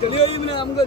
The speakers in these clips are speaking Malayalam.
தெளிவாயுமே நமக்கு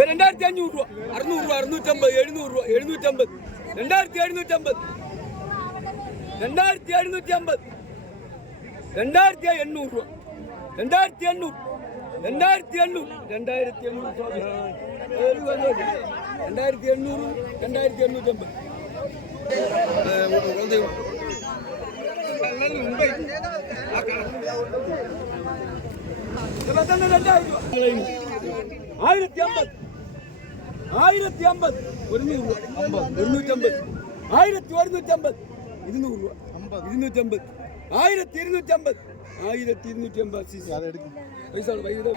രണ്ടായിരത്തി അഞ്ഞൂറ് രൂപ അറുന്നൂറ് രൂപ അറുന്നൂറ്റമ്പത് എഴുന്നൂറ് രൂപ എഴുന്നൂറ്റമ്പത് രണ്ടായിരത്തി എഴുന്നൂറ്റമ്പത് രണ്ടായിരത്തി എഴുന്നൂറ്റി അമ്പത് രണ്ടായിരത്തി എണ്ണൂറ് രൂപ രണ്ടായിരത്തി എണ്ണൂറ് രണ്ടായിരത്തി എണ്ണൂറ് രണ്ടായിരത്തി എണ്ണൂറ്. രണ്ടായിരത്തി എണ്ണൂറ് രണ്ടായിരത്തി എണ്ണൂറ്റമ്പത് ആയിരത്തി അമ്പത് ആയിരത്തി അമ്പത്. ഒരുന്നൂറ് രൂപ ഒരുന്നൂറ്റമ്പത്. ആയിരത്തി ഒരുന്നൂറ്റമ്പത്. ഇരുന്നൂറ് രൂപ. ഇരുന്നൂറ്റമ്പത്. ആയിരത്തി ഇരുന്നൂറ്റമ്പത്. ஆயிரத்தி இருநூற்றி ஐம்பது சிசி அதை எடுக்க. வயசான வயது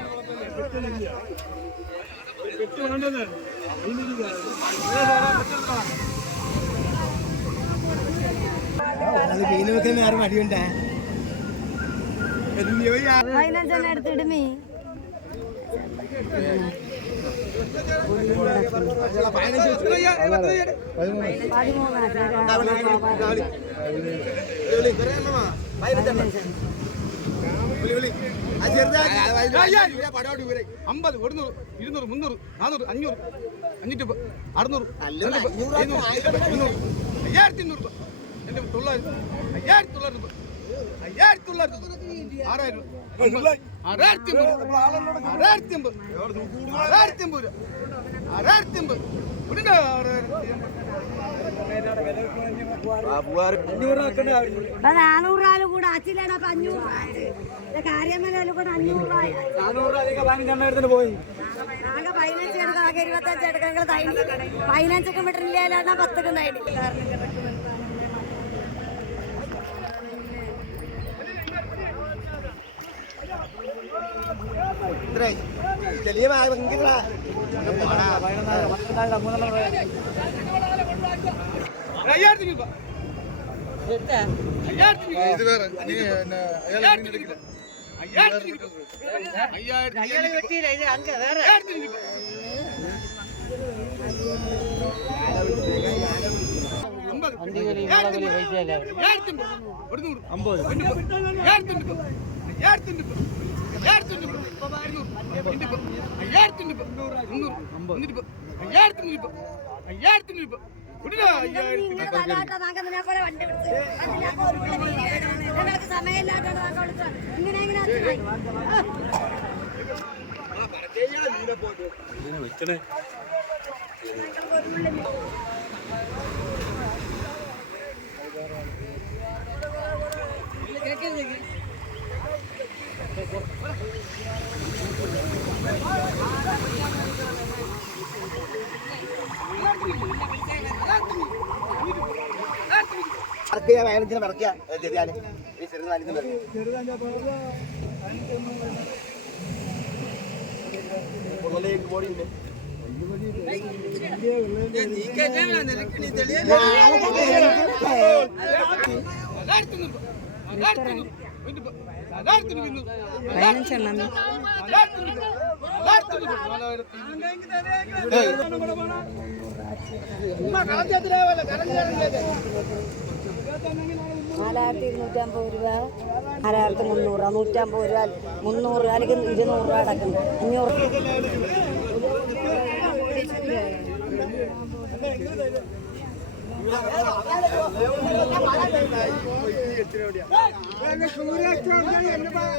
எடுத்துடுமே பதிமூணு. അമ്പത് ഒരുന്നൂറ് ഇരുന്നൂറ് മുന്നൂറ് നാനൂറ് അഞ്ഞൂറ് അഞ്ഞൂറ്റി അറുന്നൂറ് അയ്യായിരത്തി അഞ്ഞൂറ് രൂപ എന്റെ തൊള്ളായിരം അയ്യായിരത്തി തൊള്ളായിരം രൂപ അയ്യായിരത്തി തൊള്ളായിരം രൂപ ആറായിരം ആറായിരത്തി അമ്പത് ആറായിരത്തി അമ്പത് ആറായിരത്തി അമ്പത് ആറായിരത്തി അമ്പത് ഉടനെ ആറായിരത്തി അച്ചിലാണ് അപ്പൊ അഞ്ഞൂറ് കാര്യമല്ലോ കൂടെ അഞ്ഞൂറ് പോയി. ആകെ പതിനഞ്ച് എടുക്കാം ആകെ ഇരുപത്തഞ്ച് എടുക്കാം നിങ്ങൾ തൈനി പതിനഞ്ചൊക്കെ വിട്ടില്ല പത്തൊക്കെ തൈനി ചെറിയ ഭയങ്കര രൂപ അയ്യായിരത്തി രൂപ ഇത്. വേറെ. അയ്യായിരത്തി അയ്യായിരത്തി അയ്യായിരത്തി ഞങ്ങൾക്ക് സമയമില്ലാത്തതുകൊണ്ട് താങ്കൾ വിളിച്ചതാണ്. ഇങ്ങനെ ഇങ്ങനെ അച്ഛനായി. മറക്കുക മറക്കുക. ചെറിയ നാലിന് മറക്കുക അയ്യായിരത്തി രൂപ അയ്യായിരത്തി രൂപ അയ്യായിരത്തി രൂപ പതിനഞ്ചെണ്ണം രൂപ അയ്യായിരത്തി രൂപ നാലായിരത്തി ഇരുന്നൂറ്റമ്പത് രൂപ നാലായിരത്തി മുന്നൂറ് നൂറ്റമ്പത് രൂപ മുന്നൂറ് അല്ലെങ്കിൽ ഇരുന്നൂറ് രൂപ അടക്കം. അഞ്ഞൂറ്.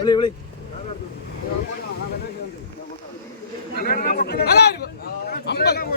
വിളി വിളി രൂപ അമ്പത് രൂപ രൂപ